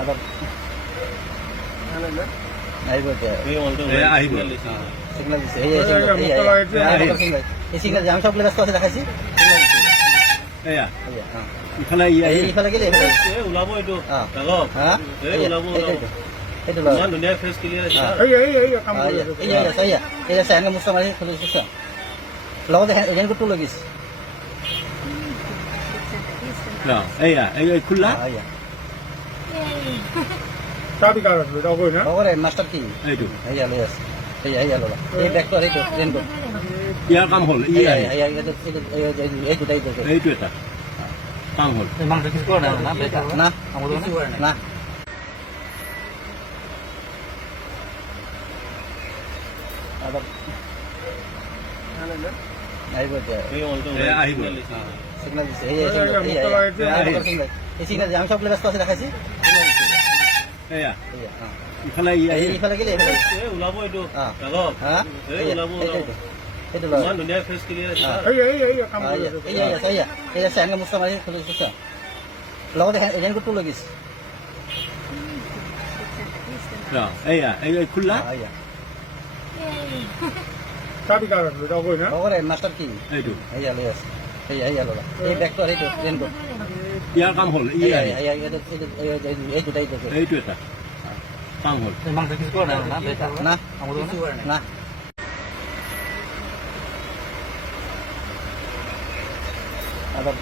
আবার আহিব এতিয়া আহিব সিগনেল দিছে এই সিগনেল যে আমি সবগুলো ব্যস্ত আছে দেখাইছি সিগনেল দিছে এয়া এইয়া ইফালে এইফালে গেলে ওলাব এইটো হ্যাঁ ওলাব এইটো ইমান ধুনীয়া ফেচ ক্লিয়াৰ এই চেহেন মুস্তা মাৰি খুলিছে লগতে এজেণ্ট কোডটো লৈ গৈছে এয়া এই খোলা লগৰে মাষ্টাৰ কি এইটো এইয়া লৈ আছে এইয়া ল'লা এই বেগটো আৰু এইটো এজেণ্ট কোড ইয়াৰ কাম হ'ল এই দুটাই এইটো এটা কাম হ'ল না না আবার আহিব এতিয়া আহিব সিগনেল দিছে এই সিগনেল যে আমি সবগুলো ব্যস্ত আছে দেখাইছি সিগনেল দিছে এয়া এইয়া ইফালে এইফালে গেলে ওলাব এইটো হ্যাঁ ওলাব এইটো ইমান ধুনীয়া ফেচ ক্লিয়াৰ এই চেহেন মুস্তা মাৰি খুলিছে লগতে এজেণ্ট কোডটো লৈ গৈছে এয়া এই খোলা লগৰে মাষ্টাৰ কি এইটো এইয়া লৈ আছে এইয়া ল'লা এই বেগটো আৰু এইটো এজেণ্ট কোড ইয়াৰ কাম হ'ল এই দুটাই এইটো এটা কাম হ'ল না না আবার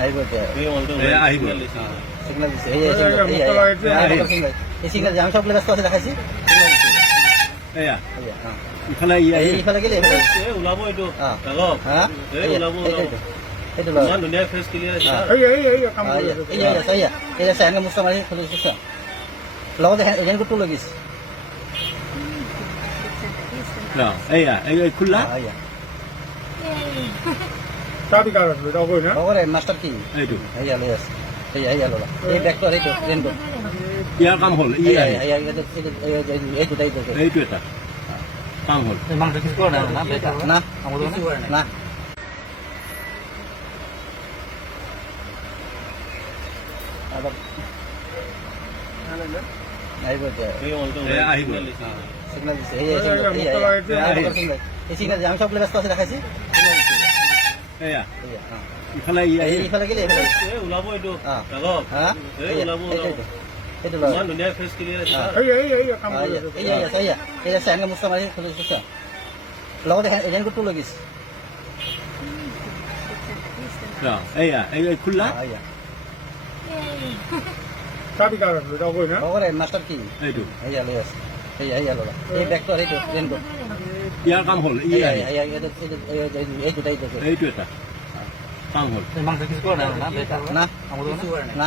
আহিব এতিয়া আহিব সিগনেল দিছে এই সিগনেল যে আমি সবগুলো ব্যস্ত আছে দেখাইছি সিগনেল দিছে এয়া এইয়া ইফালে এইফালে গেলে ওলাব এইটো হ্যাঁ ওলাব এইটো ইমান ধুনীয়া ফেচ ক্লিয়াৰ এই চেহেন মুস্তা মাৰি খুলিছে লগতে এজেণ্ট কোডটো লৈ গৈছে এয়া এই খোলা লগৰে মাষ্টাৰ কি এইটো এইয়া লৈ আছে এইয়া ল'লা এই বেগটো আৰু এইটো এজেণ্ট কোড ইয়াৰ কাম হ'ল এই দুটাই এইটো এটা কাম হ'ল না না আবার আহিব এতিয়া আহিব সিগনেল দিছে এই সিগনেল যে আমি সবগুলো ব্যস্ত আছে দেখাইছি সিগনেল দিছে এয়া এইয়া ইফালে এইফালে গেলে ওলাব এইটো হ্যাঁ ওলাব এইটো ইমান ধুনীয়া ফেচ ক্লিয়াৰ এই চেহেন মুস্তা মাৰি খুলিছে লগতে এজেণ্ট কোডটো লৈ গৈছে এয়া এই খোলা লগৰে মাষ্টাৰ কি এইটো এইয়া লৈ আছে এইয়া ল'লা এই বেগটো আৰু এইটো এজেণ্ট কোড ইয়াৰ কাম হ'ল এই দুটাই এইটো এটা কাম হ'ল না না